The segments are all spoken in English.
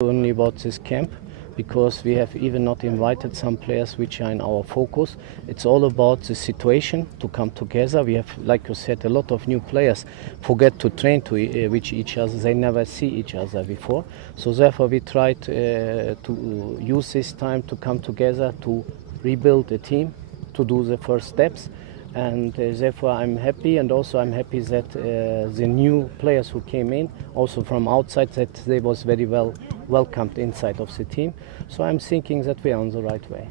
Only about this camp, because we have even not invited some players which are in our focus. It's all about the situation to come together. We have, like you said, a lot of new players forget to train with each other. They never see each other before. So therefore we tried to use this time to come together to rebuild the team, to do the first steps. And therefore I'm happy, and also I'm happy that the new players who came in, also from outside, that they was very well welcomed inside of the team. So I'm thinking that we are on the right way.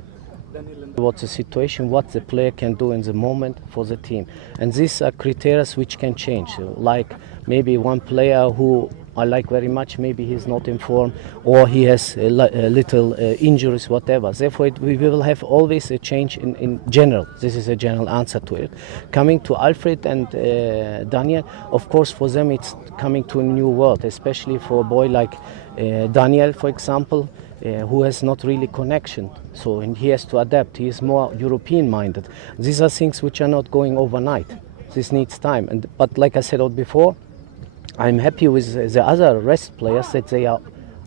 What's the situation, what the player can do in the moment for the team. And these are criteria which can change. Like maybe one player who I like very much, maybe he's not in form, or he has a little injuries, whatever. Therefore we will have always a change in general. This is a general answer to it. Coming to Alfred and Daniel, of course for them it's coming to a new world, especially for a boy like Daniel, for example, who has not really connection, so and he has to adapt. He is more European minded. These are things which are not going overnight. This needs time. But like I said before, I'm happy with the other rest players that they are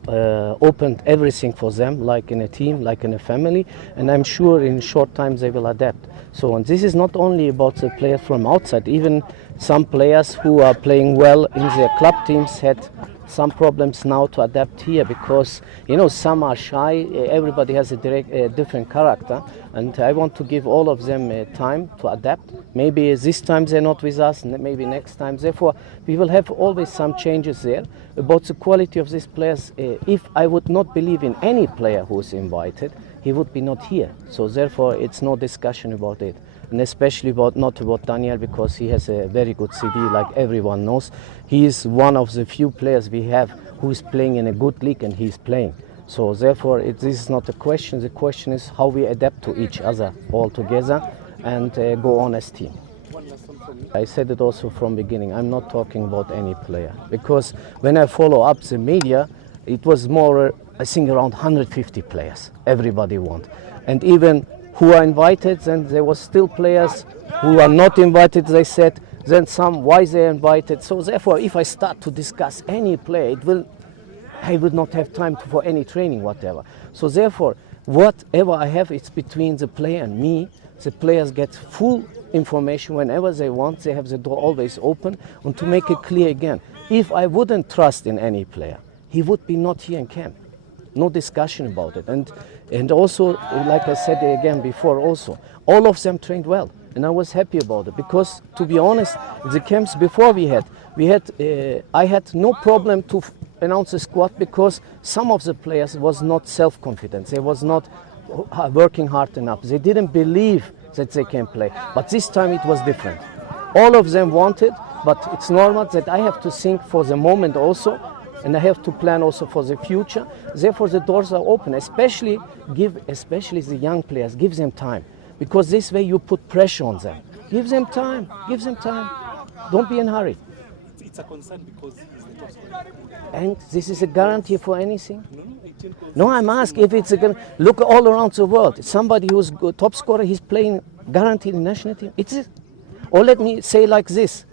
opened everything for them, like in a team, like in a family, and I'm sure in short time they will adapt. So, and this is not only about the players from outside, even some players who are playing well in their club teams had some problems now to adapt here, because you know some are shy, everybody has a different character, and I want to give all of them time to adapt. Maybe this time they're not with us, maybe next time. Therefore we will have always some changes there. About the quality of these players, if I would not believe in any player who is invited, he would be not here. So therefore it's no discussion about it. And especially not about Daniel, because he has a very good CV, like everyone knows. He is one of the few players we have who is playing in a good league, and he is playing. So therefore this is not a question. The question is how we adapt to each other all together and go on as team. I said it also from beginning, I'm not talking about any player, because when I follow up the media, it was more, I think, around 150 players everybody want. And even who are invited, then there was still players who are not invited, they said, then some why they are invited. So therefore if I start to discuss any player, I would not have time for any training, whatever. So therefore whatever I have, it's between the player and me. The players get full information whenever they want. They have the door always open. And to make it clear again, if I wouldn't trust in any player, he would be not here in camp. No discussion about it. And also, like I said again before also, all of them trained well. And I was happy about it, because to be honest, the camps before I had no problem to announce a squad, because some of the players was not self-confident. They was not working hard enough. They didn't believe that they can play. But this time it was different. All of them wanted, but it's normal that I have to think for the moment also, and I have to plan also for the future. Therefore the doors are open, especially the young players, give them time, because this way you put pressure on them. Give them time, give them time. Don't be in a hurry. It's a concern because he's the top scorer. And this is a guarantee for anything? No, I'm asking if it's a guarantee. Look all around the world. Somebody who's top scorer, he's playing guaranteed in national team. It's it. Or let me say like this.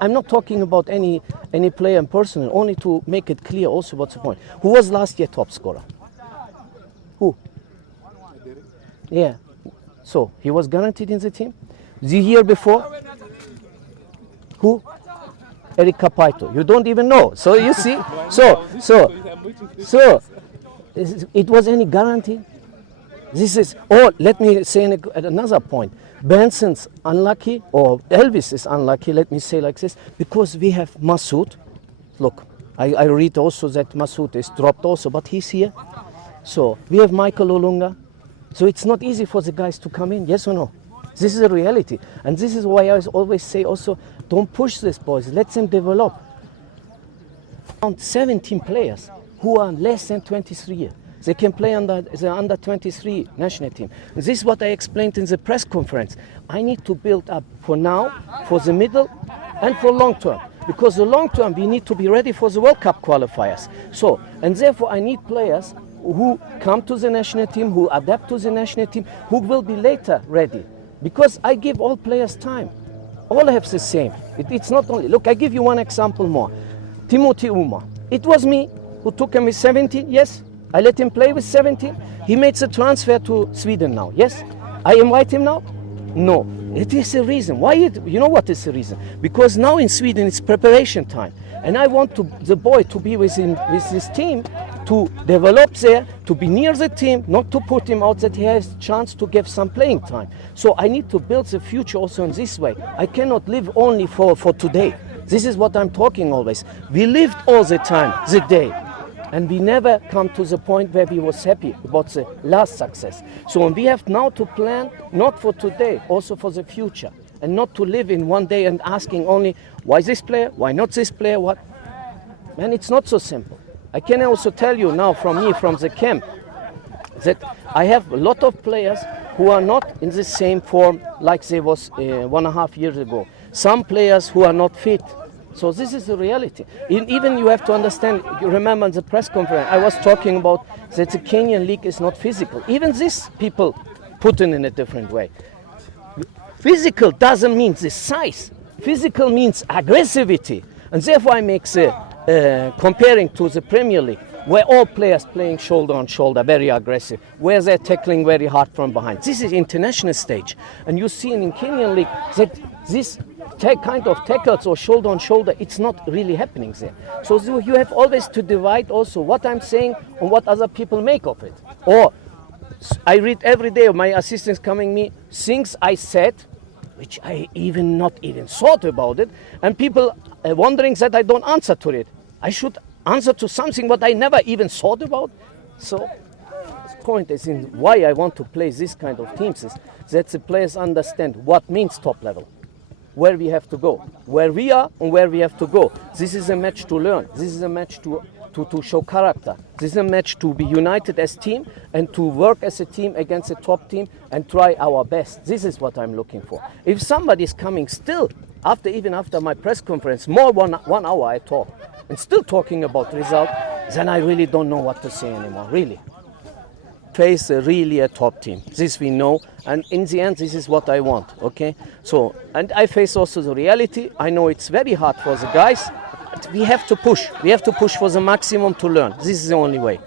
I'm not talking about any player in person, only to make it clear also what's the point. Who was last year top scorer? Who? Yeah. So he was guaranteed in the team. The year before? Who? Eric Capaito. You don't even know. So you see. So it was any guarantee? This is. Or let me say another point. Benson's unlucky, or Elvis is unlucky, let me say like this, because we have Masoud. Look, I read also that Masoud is dropped also, but he's here. So we have Michael Olunga. So it's not easy for the guys to come in, yes or no? This is a reality. And this is why I always say also, don't push these boys, let them develop. Around 17 players who are less than 23 years. They can play under the under 23 national team. This is what I explained in the press conference. I need to build up for now, for the middle, and for long term. Because the long term, we need to be ready for the World Cup qualifiers. So, and therefore I need players who come to the national team, who adapt to the national team, who will be later ready. Because I give all players time. All have the same. It's not only, look, I give you one example more. Timothy Uma. It was me who took him with 17? Yes. I let him play with 17. He makes a transfer to Sweden now. Yes. I invite him now? No. It is a reason. Why? You know what is the reason? Because now in Sweden it's preparation time. And I want the boy to be with his team, to develop there, to be near the team, not to put him out that he has a chance to get some playing time. So I need to build the future also in this way. I cannot live only for today. This is what I'm talking always. We lived all the time, the day. And we never come to the point where we was happy about the last success. So we have now to plan not for today, also for the future. And not to live in one day and asking only, why this player, why not this player, what? Man, it's not so simple. I can also tell you now from the camp, that I have a lot of players who are not in the same form like they was 1.5 years ago. Some players who are not fit. So this is the reality. Even you have to understand, you remember in the press conference, I was talking about that the Kenyan league is not physical. Even these people put it in a different way. Physical doesn't mean the size. Physical means aggressivity. And therefore I make the comparing to the Premier League, where all players playing shoulder on shoulder, very aggressive, where they're tackling very hard from behind. This is international stage. And you see in Kenyan league that this kind of tackles or shoulder on shoulder, it's not really happening there. So you have always to divide also what I'm saying and what other people make of it. Or I read every day of my assistants coming me things I said, which I not even thought about it, and people are wondering that I don't answer to it. I should answer to something what I never even thought about. So the point is in why I want to play this kind of teams is that the players understand what means top level, where we have to go, where we are and where we have to go. This is a match to learn. This is a match to show character. This is a match to be united as team and to work as a team against a top team and try our best. This is what I'm looking for. If somebody is coming still, even after my press conference, more one hour I talk, and still talking about result, then I really don't know what to say anymore, really. Face really a top team. This we know, and in the end, this is what I want, okay? So, and I face also the reality. I know it's very hard for the guys. We have to push. We have to push for the maximum to learn. This is the only way.